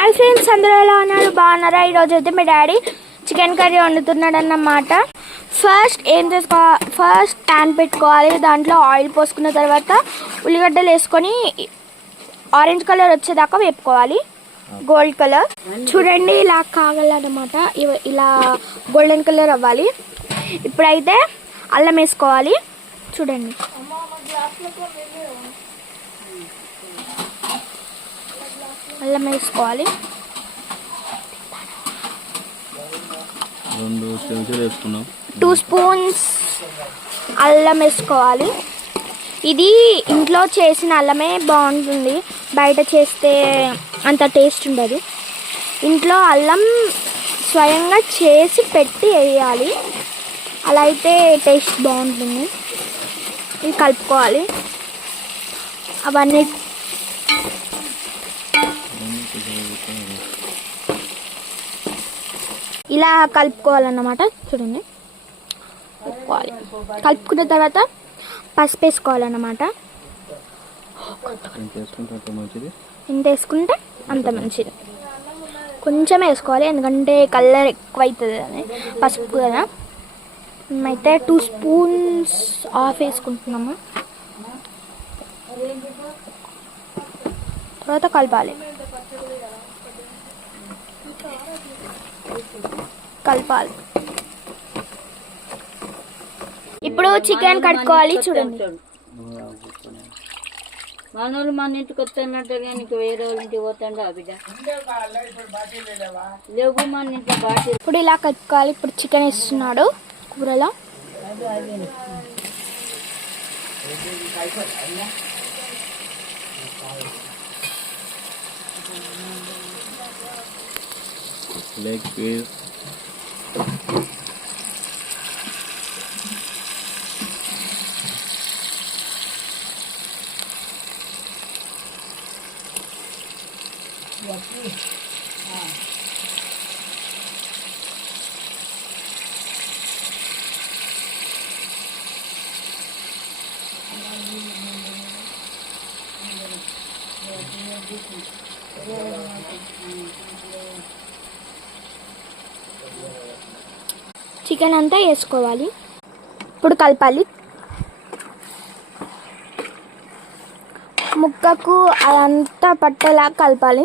Hi friends, అందరూ ఎలా ఉన్నారు? బాగున్నారా? ఈరోజు అయితే మీ డాడీ చికెన్ కర్రీ వండుతున్నాడు అన్నమాట. ఫస్ట్ ప్యాన్ పెట్టుకోవాలి. దాంట్లో ఆయిల్ పోసుకున్న తర్వాత ఉల్లిగడ్డలు వేసుకొని ఆరెంజ్ కలర్ వచ్చేదాకా వేపుకోవాలి. గోల్డ్ కలర్ చూడండి, ఇలా కావాలన్నమాట. ఇలా గోల్డెన్ కలర్ అవ్వాలి. ఇప్పుడైతే అల్లం వేసుకోవాలి. చూడండి, అల్లం వేసుకోవాలి. 2 స్పూన్స్ అల్లం వేసుకోవాలి. ఇది ఇంట్లో చేసిన అల్లమే బాగుంటుంది, బయట చేస్తే అంత టేస్ట్ ఉండదు. ఇంట్లో అల్లం స్వయంగా చేసి పెట్టి వేయాలి, అలా అయితే టేస్ట్ బాగుంటుంది. ఇది కలుపుకోవాలి. అవన్నీ ఇలా కలుపుకోవాలన్నమాట. చూడండి, కలుపుకోవాలి. కలుపుకున్న తర్వాత పసుపు వేసుకోవాలన్నమాట. ఎంత వేసుకుంటే అంత మంచిది. కొంచెం వేసుకోవాలి, ఎందుకంటే కలర్ ఎక్కువ అవుతుంది అని పసుపు కదా. మేమైతే 2 స్పూన్స్ ఆఫ్ వేసుకుంటున్నాము. తర్వాత కలపాలి. ఇప్పుడు చికెన్ కడుక్కోవాలి. చూడండి, మనోళ్ళు మన ఇంటికి వస్తున్నట్టు నీకు వేరే వాళ్ళ ఇంటికి పోతాండా బిడ్డ లేవు మన ఇంట్లో బాటి. ఇప్పుడు ఇలా కట్టుకోవాలి. ఇప్పుడు చికెన్ వేస్తున్నాడు కూరలో. లెగ్ పీస్, చికెన్ అంతా వేసుకోవాలి. ఇప్పుడు కలపాలి. ముక్కకు అదంతా పట్టేలా కలపాలి.